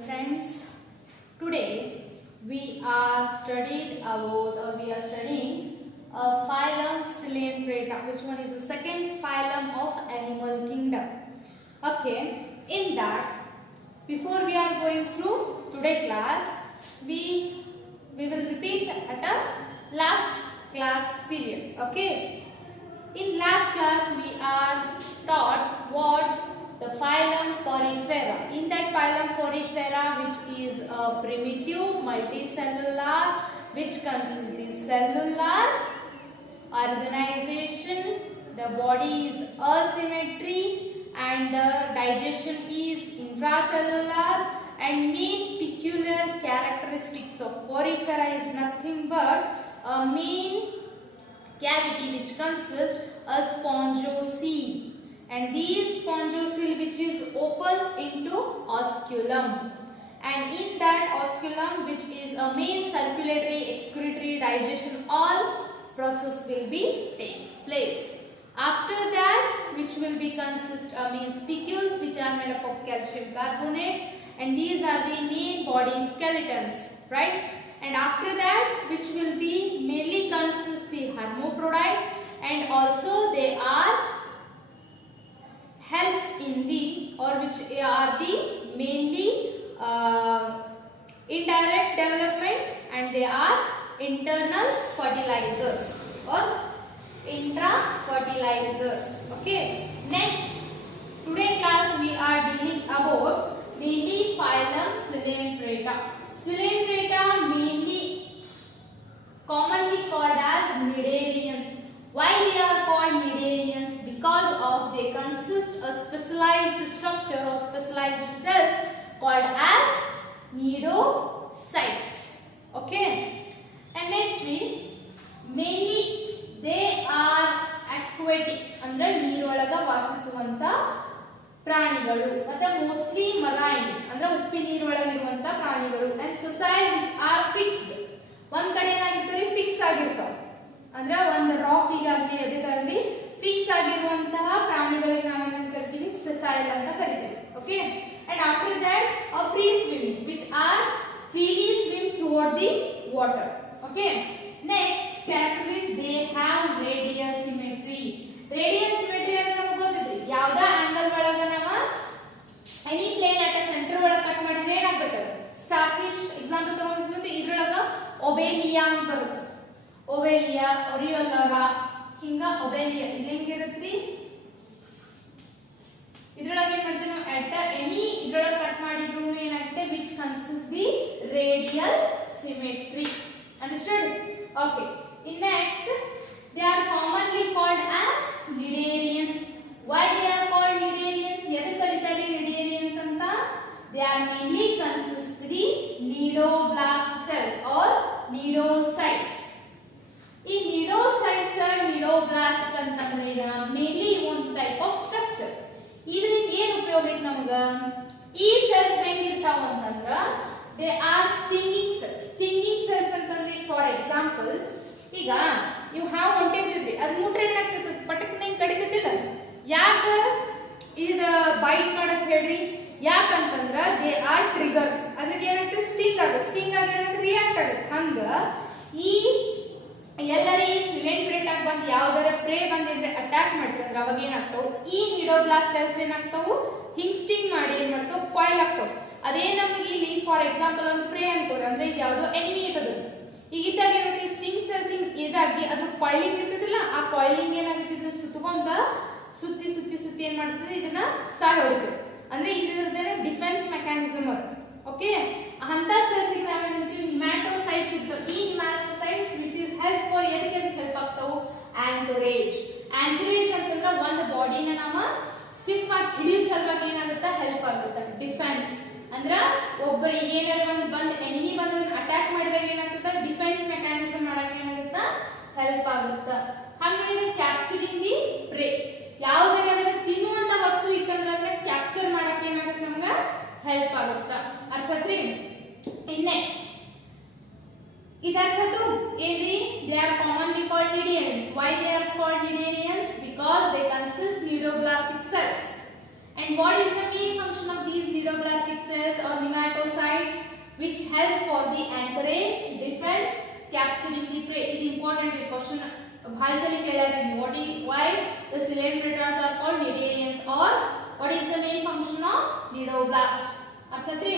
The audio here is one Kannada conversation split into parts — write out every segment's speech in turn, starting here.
Friends, today we are studying phylum Coelenterata, which one is the second phylum of animal kingdom. Okay, in that, before we are going through today class, we will repeat at a last class period. Okay, in last class we are taught what the phylum Porifera. In that phylum Porifera, which is a primitive multicellular, which consists the cellular organization, the body is asymmetry, and the digestion is intracellular, and main peculiar characteristics of Porifera is nothing but a main cavity which consists a spongiocele, and these spongiocele which is opens into osculum, and in that osculum, which is a main circulatory, excretory, digestion, all process will be takes place. After that, which will be consist means spicules, which are made up of calcium carbonate, and these are the main body skeletons, right? And after that, which will be mainly consist the hermaphrodite, and also they are helps in the, or which are the mainly indirect development, and they are internal fertilizers or intra-fertilizers. Okay. Next, today class we are dealing about mainly phylum Coelenterata. Coelenterata mainly commonly called as cnidarians. Why they are called cnidarians? Because of they consist a specialized structure or specialized cells called as cnidocytes. Okay. And next we mainly they are aquatic, ಅಂದ್ರೆ ನೀರೊಳಗ ವಾಸಿಸುವಂತ ಪ್ರಾಣಿಗಳು, ಮತ್ತೆ ಮೋಸ್ಟ್ಲಿ ಮರೈನ್ ಅಂದ್ರೆ ಉಪ್ಪಿ ನೀರೊಳಗಿರುವಂತ ಪ್ರಾಣಿಗಳು, and sessile which are fixed. ಒಂದ್ ಕಡೆ ಏನಾಗಿರ್ತಾರೆ ಫಿಕ್ಸ್ ಆಗಿರ್ತಾವೆ, ಅಂದ್ರೆ ಒಂದು ರಾಕ್ ಗಾಗಲಿ ಎದಕ್ಕಾಗಲಿ ಫಿಕ್ಸ್ ಆಗಿರುವಂತಹ ಪ್ರಾಣಿಗಳಿಗೆ ನಾವು ಏನಂತ ಕರಿತೀವಿ, ಸೆಸೈಲ್ ಅಂತ ಕರಿತೀವಿ. Okay. And after that a free swimming which are freely swim throughout the water. Okay. Next character is they have radial symmetry. Radial symmetry ಅಂದ್ರೆ ನಮಗೆ ಗೊತ್ತಿದೆ, ಯಾವ್ದ ಆಂಗಲ್ ಒಳಗ ನಾವು ಎನಿ ಪ್ಲೇನ್ ಅಟ್ ಸೆಂಟರ್ ಒಳಗ ಕಟ್ ಮಾಡಿದ್ರೆ ಏನಾಗಬೇಕು, ಸ್ಟಾರ್ಫಿಶ್ ಎಕ್ಸಾಂಪಲ್ ತಗೊಂಡ್ರೆ ಇದ್ರೊಳಗ ಒಬೇಲಿಯಾ ಅಂತ ಬರುತ್ತೆ. ಒಬೇಲಿಯಾ, ಒರಿಯೋಲರಾ, ಹಿಂಗ ಒಬೇಲಿಯಾ ಇದು ಹೆಂಗಿರುತ್ತೆ, ಇದ್ರೊಳಗೆ ಏನ್ ಮಾಡ್ತೀವಿ ನಾವು ಅಟ್ ಎನಿ ಇದ್ರೊಳಗೆ ಕಟ್ ಮಾಡಿದ್ರು ಏನಾಗುತ್ತೆ, which consist the radial symmetry. Understood? Okay. In next, they are commonly called as cnidarians. Why they are called cnidarians? Yadu karitare cnidarians anta? They are mainly consist the cnidoblast cells or cnidocytes. In cnidocytes or cnidoblast antandre mainly one type of structure. ಇದರಿಂದ ಏನು ಉಪಯೋಗ ಐತೆ ನಮಗ, ಈ ಸೆಲ್ಸ್ ಹೆಂಗಿರ್ತಾವ ಅಂತಂದ್ರ they are stinging cells. Stinging cells ಅಂತಂದ್ರೆ ಫಾರ್ ಎಕ್ಸಾಂಪಲ್ ಈಗ ನೀವು ಹಾವು ಹೊಂಟಿರ್ತಿದ್ರಿ, ಅದು ಮುಟ್ರೆ ಏನಾಗ್ತದೆ, ಪಟಕ್ನೆ ಕಡಿತದಿಲ್ಲ. ಯಾಕ ಇದು ಬೈಟ್ ಮಾಡತ್ ಹೇಳ್ರಿ, ಯಾಕಂತಂದ್ರ ದೇ ಆರ್ ಟ್ರಿಗರ್, ಅದಕ್ಕೆ ಏನಾಗ್ತದೆ ಸ್ಟಿಂಗ್ ಆಗುತ್ತೆ, ಸ್ಟಿಂಗ್ ಆಗಿ ಏನಾಗ್ತದೆ ರಿಯಾಕ್ಟ್ ಆಗುತ್ತೆ. ಹಂಗ ಈ ಎಲ್ಲರೂ ಈ Coelenterata ಬಂದು ಯಾವ್ದಾರ ಪ್ರೇ ಬಂದಿದ್ರೆ ಅಟ್ಯಾಕ್ ಮಾಡ್ತಂದ್ರೆ ಅವಾಗ ಏನಾಗ್ತಾವ, ಈ ನಿಡೋಬ್ಲಾಸ್ಟ್ ಸೆಲ್ಸ್ ಏನಾಗ್ತಾವು ಹಿಂಗ್ ಸ್ಟಿಂಗ್ ಮಾಡಿ ಏನ್ ಮಾಡ್ತಾವ, ಪಾಯ್ಲ್ ಆಗ್ತಾವ. ಅದೇ ನಮಗೆ ಇಲ್ಲಿ ಫಾರ್ ಎಕ್ಸಾಂಪಲ್ ಒಂದು ಪ್ರೇ ಅನ್ಕೋರಿ, ಅಂದ್ರೆ ಇದು ಯಾವುದೋ ಎನಿಮಿ ಇರ್ತದೆ, ಈಗ ಇದ್ದಾಗ ಏನಾಗುತ್ತೆ ಸ್ಟಿಂಗ್ ಸೆಲ್ಸ್ ಇದಾಗಿ ಅದ್ರ ಪಾಯ್ಲಿಂಗ್ ಇರ್ತದಿಲ್ಲ, ಆ ಪಾಯ್ಲಿಂಗ್ ಏನಾಗುತ್ತೆ ಇದು ಸುತ್ತಕೊಂತ ಸುತ್ತಿ ಸುತ್ತಿ ಸುತ್ತಿ ಏನ್ ಮಾಡ್ತದೆ ಇದನ್ನ ಸಾಯ್ ಹೊಡಿತದೆ, ಅಂದ್ರೆ ಇದ್ರದ್ದೇನೆ ಡಿಫೆನ್ಸ್ ಮೆಕ್ಯಾನಿಸಮ್ ಅದು. ಓಕೆ. ಅಂತ ಸೆಲ್ಸ್ ನಾವೇನಂತೀವಿ ಹಿಮ್ಯಾಟೋಸೈಟ್ಸ್ ಇರ್ತವೆ. ಈ ಹಿಮ್ಯಾಟೋಸೈಟ್ಸ್ ವಿಚ್ ಇಸ್ ಹೆಲ್ಪ್ಸ್ ಫಾರ್ ಎದಕ್ಕೆ ಹೆಲ್ಪ್ ಆಗ್ತಾವು, ಆಂಕರೇಜ್. ಆಂಕರೇಜ್ ಅಂತಂದ್ರೆ ಒಂದು ಬಾಡಿನ ನಾವು ಸ್ಟಿಫ್ ಆಗಿ ಹಿಡಿಯೋ ಸಲುವಾಗಿ ಏನಾಗುತ್ತೆ ಹೆಲ್ಪ್ ಆಗುತ್ತೆ. ಡಿಫೆನ್ಸ್ ಅಂದ್ರ ಒಬ್ಬರಿಗೆ ಏನಾರ ಒಂದು ಬಂದ್ ಎನಿಮಿ ಬಂದ ಅಟ್ಯಾಕ್ ಮಾಡಿದಾಗ ಏನಾಗುತ್ತೆ, ಡಿಫೆನ್ಸ್ ಮೆಕ್ಯಾನಿಸಮ್ ಮಾಡಕ್ಕೆ ಏನಾಗುತ್ತ ಹೆಲ್ಪ್ ಆಗುತ್ತ. ಹಾಗೆ ಇದು ಕ್ಯಾಪ್ಚರಿಂಗ್ ದಿ ಪ್ರೇ, ಯಾವುದೇನಾದ್ರೂ ತಿನ್ನುವಂತ ವಸ್ತು ಇತ್ತಂದ್ರೆ ಅದನ್ನ ಕ್ಯಾಪ್ಚರ್ ಮಾಡಕ್ಕೆ ಏನಾಗುತ್ತೆ ನಮ್ಗ ಹೆಲ್ಪ್ ಆಗುತ್ತ. ಅರ್ಥಾತ್ರಿ? ಇನ್ ನೆಕ್ಸ್ಟ್ ಇದರ್ಥದ್ದು ಏನ್ರಿ, they are commonly called cnidarians. Why they are called cnidarians? Because they consist cnidoblastic cells. And what is the main function of these cnidoblastic cells or nematocytes? which helps for the anchorage, defense, capturing the prey. It is important question bahal sali kelare why the ciliate predators are called cnidarians, or what is the main function of nidoblast arthatri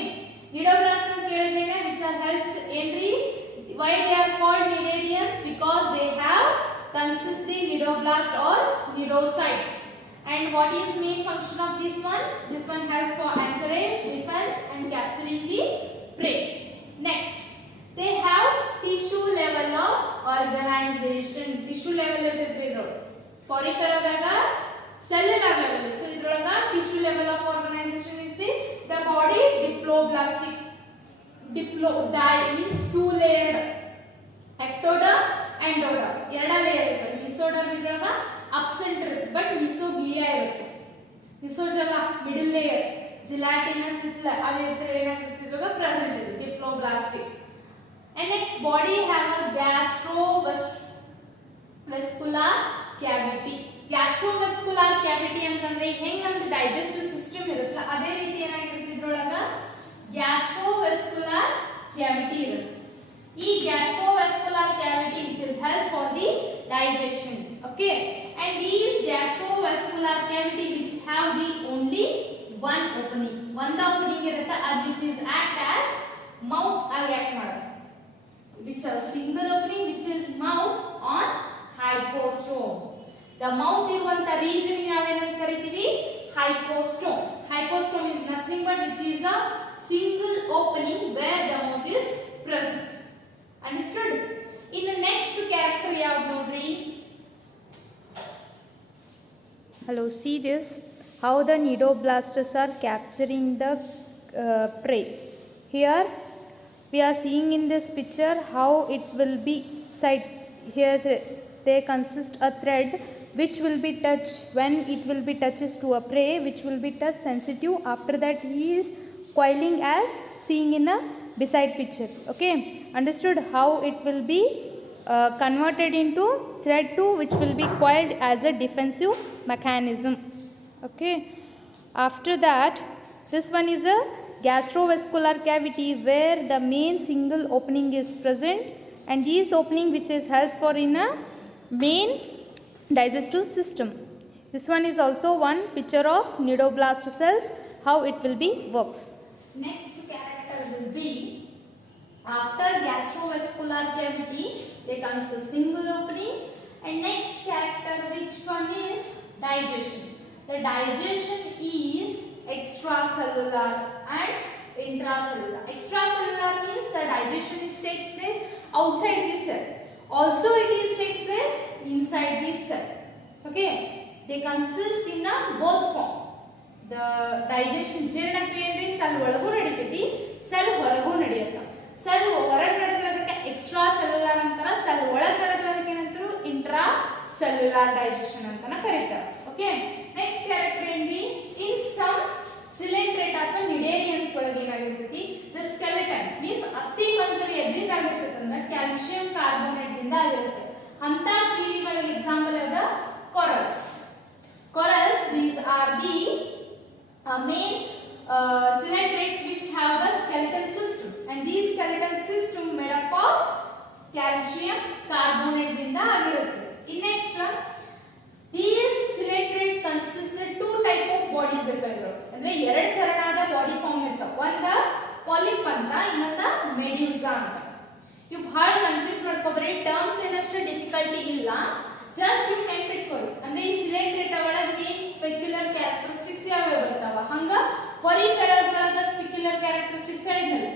nidoblast anta kelidrene which are helps entry. Why they are called cnidarians? Because they have consisting nidoblast or nidocytes. And what is main function of this one? This one helps for anchorage, defense and capturing the prey. Next, they have tissue level of organization. Tissue level irtadri porifera daga cellular level irtadri idralaga tissue level of organization irtadri. The body diploblastic. Means two layered, ectoderm, endoderm erada layer irtade. Mesoderm idralaga absent irutte but mesoglia irutte. Mesogella middle layer gelatinous adu irtade enagirutte idraga present irutte diploblastic. And next, body have a gastrovascular cavity. Gastrovascular cavity ಅಂತಂದ್ರೆ ಹೆಂಗ್ ನಮ್ದು ಡೈಜೆಸ್ಟಿವ್ ಸಿಸ್ಟಮ್ ಇರುತ್ತೆ ಅದೇ ರೀತಿ ಏನಾಗಿರುತ್ತೆ ಇದ್ರೊಳಗ gastrovascular cavity ಇರುತ್ತೆ. ಈ gastrovascular cavity which is helps for the digestion. Okay, and these gastrovascular cavity which have the only one opening ಇರುತ್ತೆ ಅದು which is act as mouth ಆಗಿ act ಮಾಡುತ್ತೆ. Which a single opening which is mouth on hypostome. The mouth iruvanta region yavenanta karitivi hypostome. Hypostome is nothing but which is a single opening where the mouth is present. Understood? In the next character yav nodri. Hello, see this how the nidoblasts are capturing the prey. Here we are seeing in this picture how it will be side. Here they consist a thread which will be touched when it will be touches to a prey which will be touch sensitive. After that he is coiling as seeing in a beside picture. Okay, understood how it will be converted into thread 2 which will be coiled as a defensive mechanism. Okay, after that this one is a gastrovascular cavity where the main single opening is present, and this opening which is helps for in a main digestive system. This one is also one picture of nidoblast cells how it will be works. Next character will be after gastrovascular cavity they consist single opening, and next character which one is digestion. The digestion is extracellular and intracellular. Extracellular means the digestion takes place outside the cell. Also it is takes place inside the cell. Okay, they consist in a both form. The digestion jeernakriye andre cell ಒಳಗೂ ನಡೀತೈತಿ, cell ಹೊರಗೂ ನಡೆಯುತ್ತೆ. Cell ಹೊರಗೆ ನಡೆದ್ರೆ ಅದಕ್ಕೆ extracellular ಅಂತಾರ, cell ಒಳಗೆ ನಡೆದ್ರೆ ಅದಕ್ಕೆ ಏನಂತಾರು intracellular digestion ಅಂತಾನ ಕರೀತಾರೆ. Okay, next character ಏನ್ರಿ in some ciliate ಅಥವಾ cnidarians ಒಳಗೆ ಏನಾಗಿರ್ತೈತಿ the skeleton means ಅಸ್ಥಿ ಪಂಜರ ಎದ್ರಿಂದ ಆಗಿರ್ತೈತಿ ಅಂದ್ರೆ ಕ್ಯಾಲ್ಸಿಯಂ ಕಾರ್ಬೋನೇಟ್ ದಿಂದ ಆಗಿರುತ್ತೆ. ಅಂತ ಜೀವಿಗಳಿಗೆ ಎಕ್ಸಾಂಪಲ್ ಯಾವುದು? Corals these are the main ciliates which have the skeleton system, and these skeleton system made up of calcium carbonate ದಿಂದ ಆಗಿರುತ್ತೆ. In next one, these ciliate consist of two type of bodies ಇರ್ತವೆ. ಅಂದ್ರೆ ಎರಡು ತರನಾದ ಬಾಡಿ ಫಾರ್ಮ್ ಇರ್ತವೆ. ಒಂದು ಪಾಲಿಪ್ ಅಂತ, ಇನ್ನೊಂದು ಮೆಡ್ಯೂಸಾ ಅಂತ. ಇವು ಬಹಳ ಕನ್ಫ್ಯೂಸ್ ಮಾಡ್ಕೋಬೇಡಿ, ಟರ್ಮ್ಸ್ ಏನಷ್ಟು ಡಿಫಿಕಲ್ಟಿ ಇಲ್ಲ, ಜಸ್ಟ್ ನೀವು ನೆನಪಿಟ್ಕೊಳ್ಳಿ. ಅಂದ್ರೆ ಈ ಸಿಲಿಂಡ್ರೇಟ್ ಒಳಗೆ ಮೇನ್ ಸ್ಪೆಕ್ಯುಲರ್ ಕ್ಯಾರೆಕ್ಟರಿಸ್ಟಿಕ್ಸ್ ಯಾವ್ಯಾವ ಬರ್ತಾವ ಹಂಗ ಪೊರಿಫೆರಾಸ್ ಒಳಗ ಸ್ಪೆಕ್ಯುಲರ್ ಕ್ಯಾರೆಕ್ಟರಿಸ್ಟಿಕ್ಸ್ ಹೇಳಿದ್ನಲ್ಲ,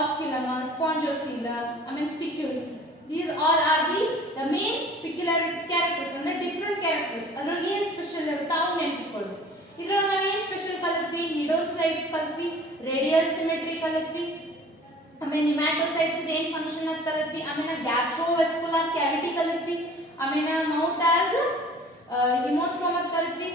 ಆಸ್ಕ್ಯುಲಮ್, ಸ್ಪಾಂಜೋಸೀಲಮ್, ಆಮೇಲೆ spicules. These all are the main peculiar characters, ಅಂದ್ರೆ ಡಿಫರೆಂಟ್ ಕ್ಯಾರೆಕ್ಟರ್ಸ್. ಅದ್ರೊಳಗೆ ಏನು ಸ್ಪೆಷಲ್ ಇರುತ್ತೆ ಅವ್ನು ನೆನಪಿಟ್ಕೊಳ್ಳಿ. ಇದ್ರೊಳಗೆ ನಾವು ಏನು ಸ್ಪೆಷಲ್ ಕಲಿತ್ವಿ? ನಿಡೋಸೈಟ್ಸ್ ಕಲಿತ್ವಿ, ರೇಡಿಯಲ್ ಸಿಮೆಟ್ರಿ ಕಲಿತ್ವಿ, ಆಮೇಲೆ ನಿಮ್ಯಾಟೋಸೈಟ್ಸ್ ಏನು ಫಂಕ್ಷನ್ ಅಂತ ಕಲಿತ್ವಿ, ಆಮೇಲೆ ಗ್ಯಾಸ್ಟ್ರೋವೆಸ್ಕ್ಯುಲರ್ ಕ್ಯಾವಿಟಿ ಕಲಿತ್ವಿ, ಆಮೇಲೆ ಮೌತ್ ಆಸ್ ಹಿಮೋಸ್ಟೋಮ್ ಅಂತ ಕಲಿತ್ವಿ,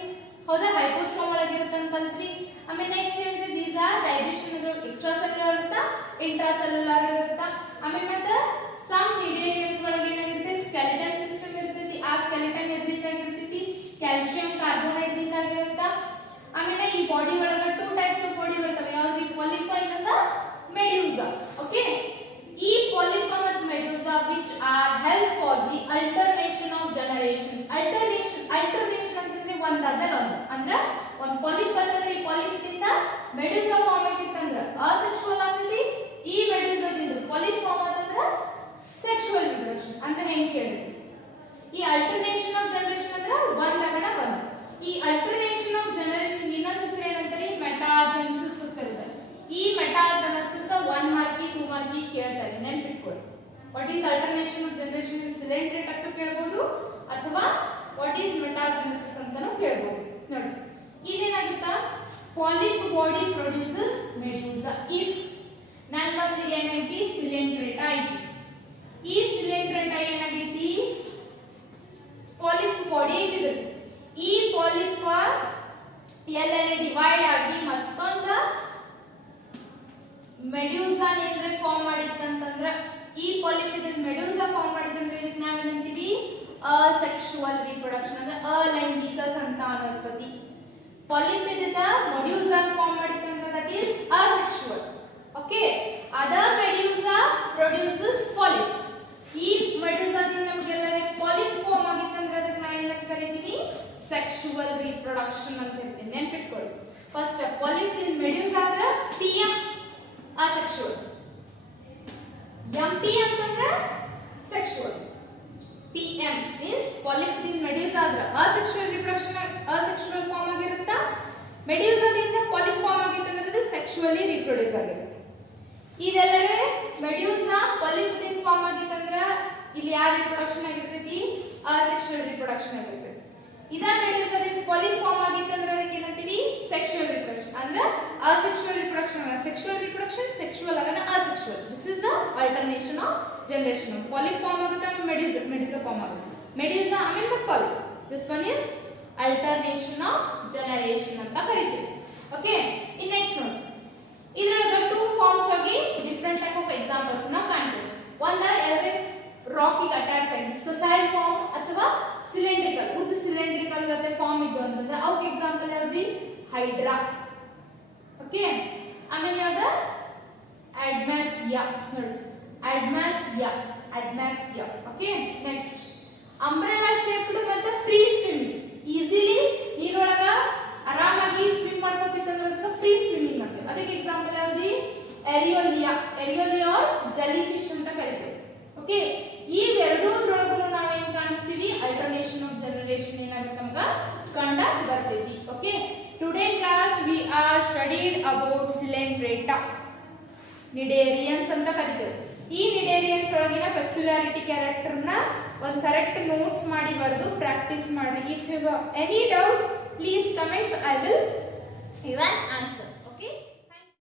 ಹೌದಾ, ಹೈಪೋಸ್ಟೋಮ್ ಒಳಗೆ ಇರುತ್ತೆ ಅಂತ ಕಲಿತ್ವಿ. ಆಮೇಲೆ ನೆಕ್ಸ್ಟ್ ಏನಿದೆ, these are digestion extra cellular ಇರುತ್ತಾ, ಇಂಟ್ರಾ ಸೆಲ್ಯುಲರ್ ಇರುತ್ತಾ. ಆಮೇಲೆ ಮತ್ತೆ ಸಮ್ ನಿಡೇರಿಯನ್ಸ್ ಒಳಗೆ ಏನಾಗಿರುತ್ತೆ, ಸ್ಕೆಲಿಟನ್ ಸಿಸ್ಟಮ್ ಇರ್ತೈತಿ. ಆ ಸ್ಕೆಲಿಟನ್ ಎದ್ರಿಂದ ಆಗಿರ್ತೈತಿ, ಕ್ಯಾಲ್ಸಿಯಂ ಕಾರ್ಬೋನೇಟ್ ದಿಂದ ಆಗಿರುತ್ತಾ. ಆಮೇಲೆ ಈ ಬಾಡಿ ಒಳಗೆ ಟೂ ಟೈಪ್ಸ್ ಆಫ್ ಬಾಡಿ ಬರ್ತವೆ, ಯಾವ್ದು? ಪಾಲಿಪ್ ಇನ್ನೊಂದು ಮೆಡ್ಯೂಸಾ. ಓಕೆ, ಈ ಪಾಲಿಪ್ ಮತ್ತು medusa which are helps for the alternation of generation. Alternation ಅಂತಂದ್ರೆ ಒಂದಾದ್ಮೇಲೆ ಒಂದು, ಅಂದ್ರೆ ಒಂದು ಪಾಲಿಪ್ ಬಂದ್ರೆ ಈ ಪಾಲಿಪ್ ದಿಂದ ಮೆಡ್ಯೂಸಾ ಫಾರ್ಮ್ ಆಗಿತ್ತಂದ್ರೆ ಅಸೆಕ್ಷುವಲ್ ಆಗ್ತೈತಿ. ಈ ಮೆಡ್ಯೂಸಾದಿಂದ ಪಾಲಿಪ್ ಫಾರ್ಮ್ ಆತಂದ್ರೆ ಸೆಕ್ಷುವಲ್ ರಿಪ್ರೊಡಕ್ಷನ್. ಅಂದ್ರೆ ಹೆಂಗ್ ಕೇಳಿದ್ರಿ, ಈ ಅಲ್ಟರ್ನೇಷನ್ ಆಫ್ ಜನರೇಷನ್ ಅಂದ್ರೆ ಒಂದಾಗಣ ಒಂದು. ಈ ಅಲ್ಟರ್ನೇಷನ್ ಆಫ್ ಜನರೇಷನ್ ಇನ್ನೊಂದು ಹೆಸರು ಏನಂತಾರೆ, ಮೆಟಾಜೆನೆಸಿಸ್ ಅಂತ ಕರೀತಾರೆ. ಈ ಮೆಟಾಜೆನೆಸಿಸ್ 1 ಮಾರ್ಕಿ 2 ಮಾರ್ಕಿ ಕೇಳ್ತಾರೆ, ನೆನಪಿಟ್ಕೊಳ್ಳಿ. What is alternation of generation is coelenterate ಅಂತ ಕೇಳಬಹುದು, ಅಥವಾ ವಾಟ್ ಈಸ್ ಮೆಟಾಜೆನೆಸಿಸ್ ಅಂತಾನೂ ಕೇಳಬಹುದು. ನೋಡಿ, ಇದೇನಾಗುತ್ತಾ, polyp body produces medusa if ನನ್ನೊಂದು ಏನೈತಿ ಸಿಲೆಂಡ್ರೇಟ್ ಐತಿ. ಈ ಸಿಲೆಂಡ್ರೇಟ್ ಏನಾಗೈತಿ, ಪಾಲಿಪ್ ಬಾಡಿ ಐತಿ. ಈ ಪಾಲಿಪ್ ಎಲ್ಲಾನೆ ಡಿವೈಡ್ ಆಗಿ ಮತ್ತೊಂದು ಮೆಡ್ಯೂಸಾ ಏನ್ರೆ ಫಾರ್ಮ್ ಮಾಡಿತ್ತಂತಂದ್ರ, ಈ ಪಾಲಿಪ್ ಇದ್ದ ಮೆಡ್ಯೂಸಾ ಫಾರ್ಮ್ ಮಾಡಿದಂದ್ರೆ ಇದಕ್ಕೆ ನಾವೇನಂತೀವಿ, ಅಸೆಕ್ಷುವಲ್ ರಿಪ್ರೊಡಕ್ಷನ್ ಅಂದ್ರೆ ಅಲೈಂಗಿಕ ಸಂತಾನೋತ್ಪತ್ತಿ. ಪಾಲಿಪ್ ಇದ್ದ ಮೆಡ್ಯೂಸಾ ಫಾರ್ಮ್ ಮಾಡಿತ್ತಂದ್ರೆ that is asexual. Okay, other medusa produces polyp. ಈ ಮೆಡ್ಯೂಸಾದಿಂದ ನಮಗೆಲ್ಲರೆ ಪಾಲಿಪ್ ಫಾರ್ಮ್ ಆಗಿತ್ತಂದ್ರೆ ಅದಕ್ಕೆ ನಾವು ಏನಂತ ಕರೀತೀವಿ, ಸೆಕ್ಷುವಲ್ ರಿಪ್ರೊಡಕ್ಷನ್ ಅಂತ ಹೇಳ್ತೀವಿ. ನೆನಪಿಟ್ಕೊಳ್ಳಿ, ಫಸ್ಟ್ ಪಾಲಿಪ್ ದಿಂದ ಮೆಡ್ಯೂಸಾ ಅಂದ್ರೆ ಟಿಎಂ asexual, MT ಅಂತಂದ್ರೆ sexual, PM is polyp ದಿಂದ ಮೆಡ್ಯೂಸಾ ಆದ್ರೆ asexual reproduction, asexual ಫಾರ್ಮ್ ಆಗಿರುತ್ತಾ. ಮೆಡ್ಯೂಸಾದಿಂದ ಪಾಲಿಪ್ ಫಾರ್ಮ್ ಆಗಿತ್ತಂದ್ರೆ ಅದು ಸೆಕ್ಷುವಲಿ ರಿಪ್ರೊಡ್ಯೂಸ್ ಆಗಿರುತ್ತೆ. ಇದೆಲ್ಲರೇ ಮೆಡ್ಯೂಸಾ ಪಾಲಿಪ್ ದಿಂದ ಫಾರ್ಮ್ ಆಗಿತ್ತಂದ್ರೆ ಇಲ್ಲಿ ಯಾವ ರಿಪ್ರೊಡಕ್ಷನ್ ಆಗಿರ್ತೈತಿ, asexual reproduction ಆಗಿರ್ತೈತಿ. ಇದ ಮೆಡ್ಯೂಸಾದಿಂದ ಪಾಲಿಪ್ ಫಾರ್ಮ್ ಆಗಿತ್ತಂದ್ರೆ ಅದಕ್ಕೆ ಏನಂತೀವಿ, ಸೆಕ್ಷುವಲ್ ರಿಪ್ರೊಡಕ್ಷನ್. ಅಂದ್ರೆ asexual reproduction, sexual reproduction, sexual agana asexual. This is the alternation of generation. Polyp form agutta, medusa form agutta. Medusa I mean polyp. This one is alternation of generation anta karitevi. Okay, in next one idraga two forms agi different type of examples na ಕಾಣ್ತೀವಿ. ಒಂದು ಎಲ್ಲರೆ ರಾಕ್ ಗೆ ಅಟ್ಯಾಚ್ ಆಗಿ ಸಸೈಲ್ ಫಾರ್ಮ್ ಅಥವಾ ಸಿಲಿಂಡ್ರಿಕಲ್, ಉದ್ದ ಸಿಲಿಂಡ್ರಿಕಲ್ ಗತೆ ಫಾರ್ಮ್ ಇದ್ದು ಅಂತಂದ್ರೆ ಅವಕ್ಕೆ ಎಕ್ಸಾಂಪಲ್ ಯಾವ್ದು, ಹೈಡ್ರಾ. ಓಕೆ, ಆಮೇಲೆ ಯಾವ್ದು, ಅಡ್ಮಾಸಿಯಾ. ನೋಡಿ, ಅಡ್ಮಾಸಿಯಾ. ಓಕೆ, ನೆಕ್ಸ್ಟ್ ಅಂಬ್ರೆಲಾ ಶೇಪ್ಡ್ ಮತ್ತೆ ಫ್ರೀ ಸ್ವಿಮ್ಮಿಂಗ್. ಈಸಿಲಿ ನೀರೊಳಗ ಆರಾಮಾಗಿ ಸ್ವಿಮ್ ಮಾಡ್ಕೋತಿತ್ತಂದ್ರೆ ಅದಕ್ಕೆ ಫ್ರೀ ಸ್ವಿಮ್ಮಿಂಗ್ ಅಂತ. ಅದಕ್ಕೆ ಎಕ್ಸಾಂಪಲ್ ಯಾವ್ದು, ಎರಿಯೋಲಿಯಾ ಆರ್ ಜೆಲಿ ಫಿಶ್ ಅಂತ ಕರೀತೀವಿ. ಓಕೆ, ಈ ಎರಡೂದ್ರೊಳಗೂ ನಾವೇನ್ ಕಾಣಿಸ್ತೀವಿ, ಅಲ್ಟರ್ನೇಷನ್ ಆಫ್ ಜನರೇಷನ್ ಏನಾಗುತ್ತೆ ನಮ್ಗ ಕಂಡ ಬರ್ತೈತಿ. Okay, today class we are studied about Coelenterata, Cnidarians ಅಂತ ಕರೀತೀವಿ. ಈ Cnidarians ಒಳಗಿನ ಪೆಕ್ಯುಲಾರಿಟಿ ಕ್ಯಾರೆಕ್ಟರ್ ನ ಒಂದು ಕರೆಕ್ಟ್ ನೋಟ್ಸ್ ಮಾಡಿ ಬರೆದು ಪ್ರಾಕ್ಟೀಸ್ ಮಾಡಿ. If you have any doubts please comments, I will give an answer.